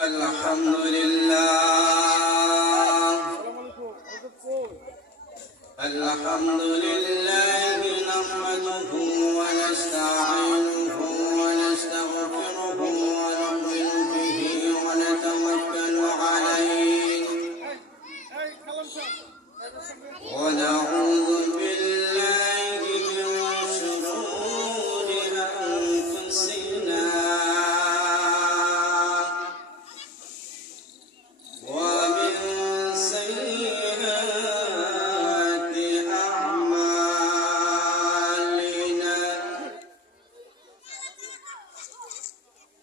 الحمد لله. الحمد لله نحمده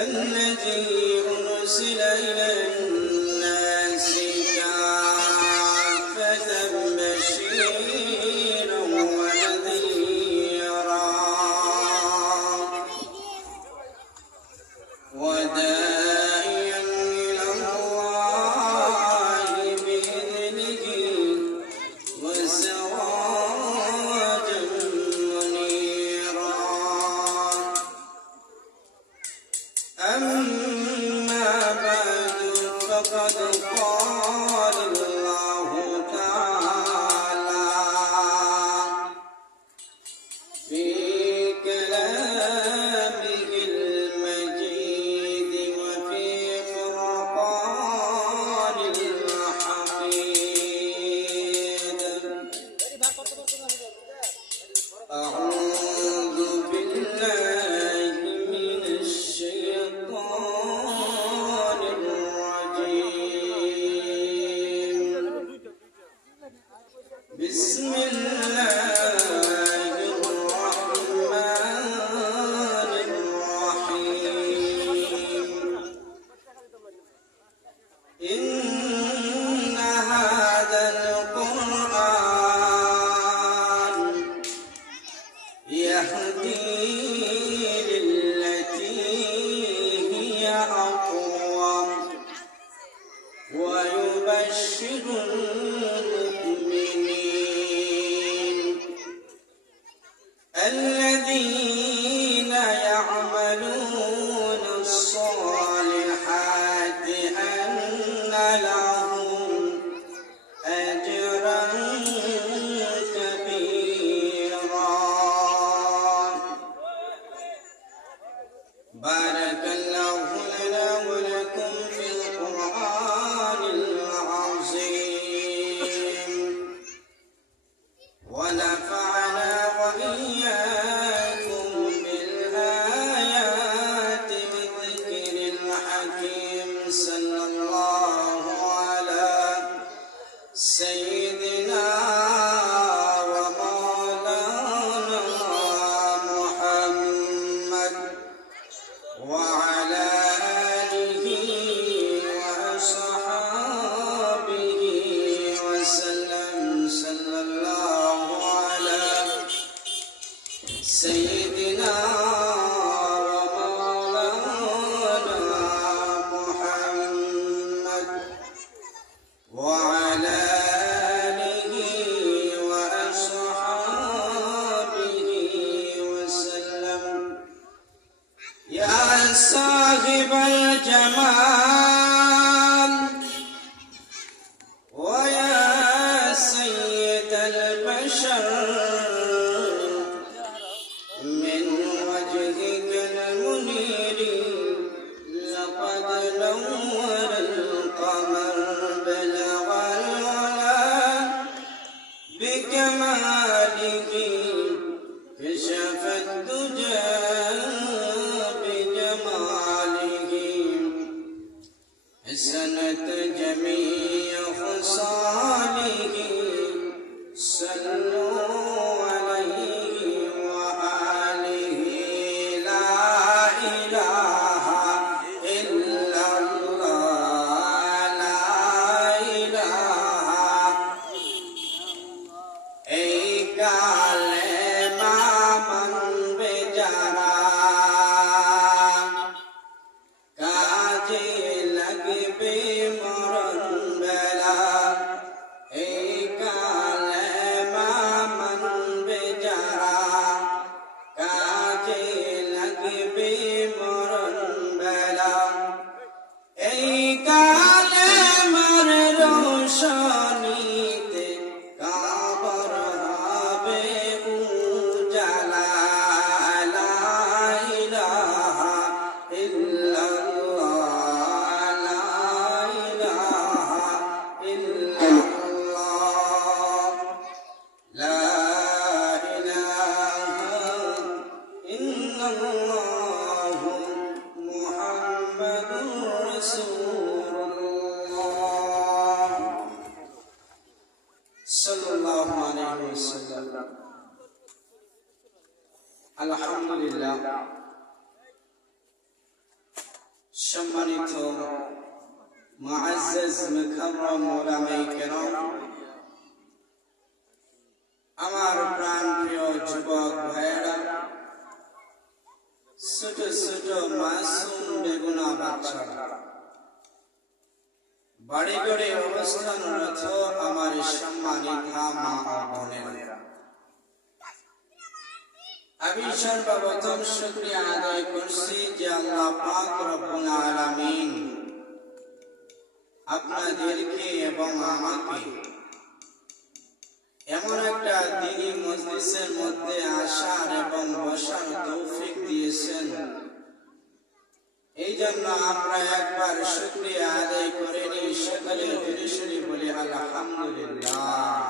الذي أرسل إلى الناس السلام Senhor. وعلى أحسنت جميع خصاله. الله محمد رسول الله. صلى الله عليه وسلم. الحمد لله সম্মানিত আমার প্রাণ প্রিয় যুবক ভাই ছোট ছোট মাসুম বেগুনা বাচ্চারা বাড়ি ঘরে অবস্থানরত আমার মা বোনেরা। আমি সর্বপ্রথম শুক্রিয়া আদায় করছি যে আল্লাহ পাক রব্বুল আলামিন আপনাদেরকে এবং আমাকে এমন একটা দিনী মজলিসের মধ্যে আসার এবং বসার তৌফিক দিয়েছেন। এই জন্য আমরা একবার শুক্রিয়া আদায় করে নিই সকলে বলি, আলহামদুলিল্লাহ।